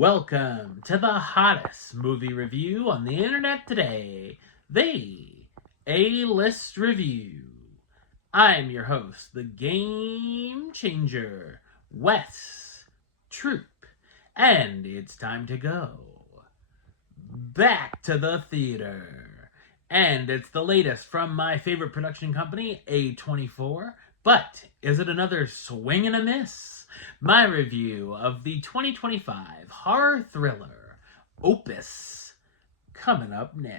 Welcome to the hottest movie review on the internet today, the A-List Review. I'm your host, the Game Changer, Wes Troop, and it's time to go back to the theater. And it's the latest from my favorite production company, A24. But is it another swing and a miss? My review of the 2025 horror thriller Opus, coming up now.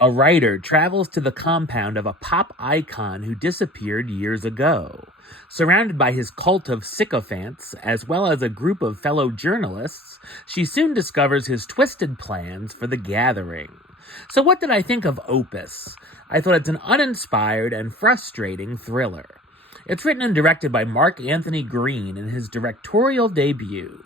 A writer travels to the compound of a pop icon who disappeared years ago. Surrounded by his cult of sycophants, as well as a group of fellow journalists, she soon discovers his twisted plans for the gathering. So what did I think of Opus? I thought it's an uninspired and frustrating thriller. It's written and directed by Mark Anthony Green in his directorial debut.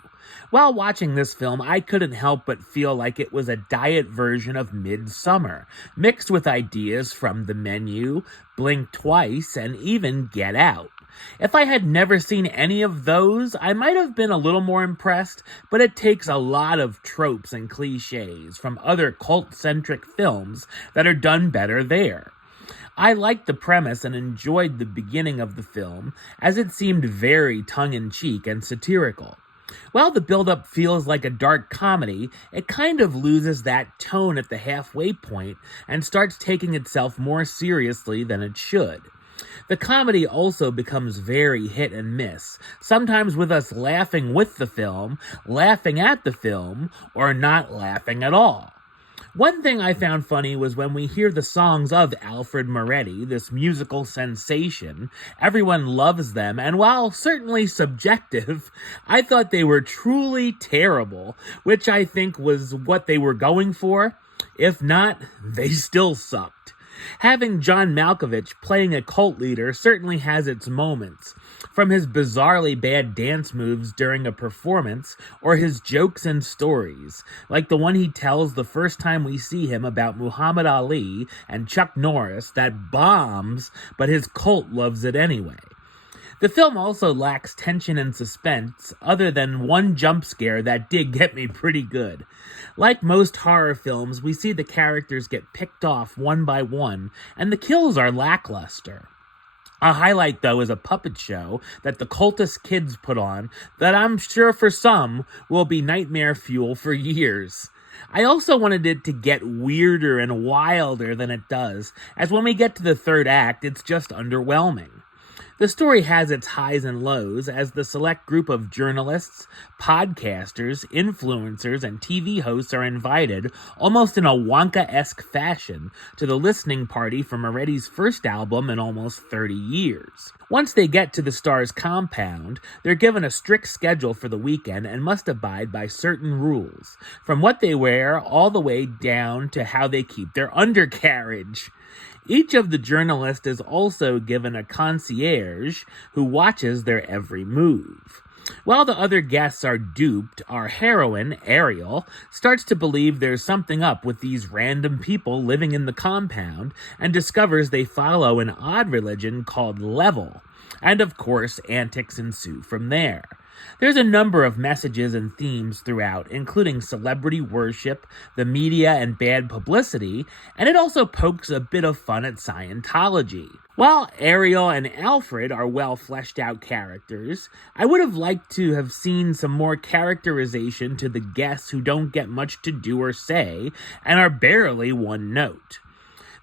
While watching this film, I couldn't help but feel like it was a diet version of Midsummer, mixed with ideas from The Menu, Blink Twice, and even Get Out. If I had never seen any of those, I might have been a little more impressed, but it takes a lot of tropes and cliches from other cult-centric films that are done better there. I liked the premise and enjoyed the beginning of the film, as it seemed very tongue-in-cheek and satirical. While the build-up feels like a dark comedy, it kind of loses that tone at the halfway point and starts taking itself more seriously than it should. The comedy also becomes very hit and miss, sometimes with us laughing with the film, laughing at the film, or not laughing at all. One thing I found funny was when we hear the songs of Alfred Moretti, this musical sensation. Everyone loves them, and while certainly subjective, I thought they were truly terrible, which I think was what they were going for. If not, they still sucked. Having John Malkovich playing a cult leader certainly has its moments, from his bizarrely bad dance moves during a performance or his jokes and stories, like the one he tells the first time we see him about Muhammad Ali and Chuck Norris that bombs, but his cult loves it anyway. The film also lacks tension and suspense, other than one jump scare that did get me pretty good. Like most horror films, we see the characters get picked off one by one, and the kills are lackluster. A highlight, though, is a puppet show that the cultist kids put on that I'm sure for some will be nightmare fuel for years. I also wanted it to get weirder and wilder than it does, as when we get to the third act, it's just underwhelming. The story has its highs and lows as the select group of journalists, podcasters, influencers, and TV hosts are invited, almost in a Wonka-esque fashion, to the listening party for Moretti's first album in almost 30 years. Once they get to the star's compound, they're given a strict schedule for the weekend and must abide by certain rules, from what they wear all the way down to how they keep their undercarriage. Each of the journalists is also given a concierge who watches their every move. While the other guests are duped, our heroine, Ariel, starts to believe there's something up with these random people living in the compound and discovers they follow an odd religion called Level. And of course, antics ensue from there. There's a number of messages and themes throughout, including celebrity worship, the media, and bad publicity, and it also pokes a bit of fun at Scientology. While Ariel and Alfred are well fleshed out characters, I would have liked to have seen some more characterization to the guests who don't get much to do or say, and are barely one note.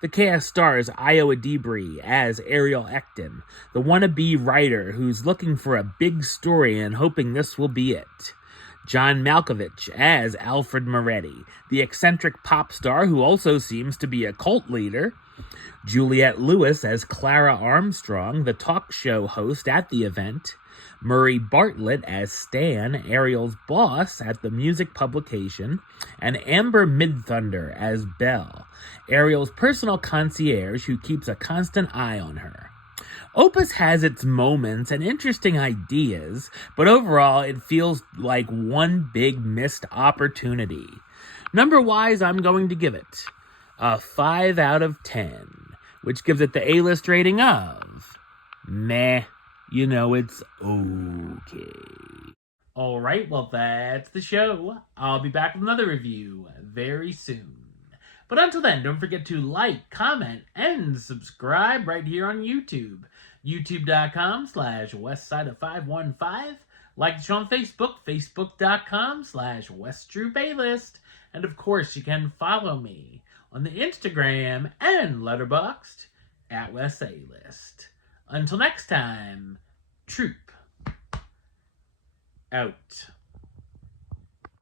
The cast stars Io Adibri as Ariel Ecton, the wannabe writer who's looking for a big story and hoping this will be it. John Malkovich as Alfred Moretti, the eccentric pop star who also seems to be a cult leader. Juliette Lewis as Clara Armstrong, the talk show host at the event. Murray Bartlett as Stan, Ariel's boss at the music publication, and Amber Midthunder as Belle, Ariel's personal concierge who keeps a constant eye on her. Opus has its moments and interesting ideas, but overall it feels like one big missed opportunity. Number-wise, I'm going to give it a 5 out of 10. which gives it the A-list rating of meh. You know it's okay. Alright, well that's the show. I'll be back with another review very soon. But until then, don't forget to like, comment, and subscribe right here on YouTube. YouTube.com/Westside of 515. Like the show on Facebook, Facebook.com/WestTruePlaylist. And of course, you can follow me on the Instagram and Letterboxd at WestAlist. Until next time, Troop out.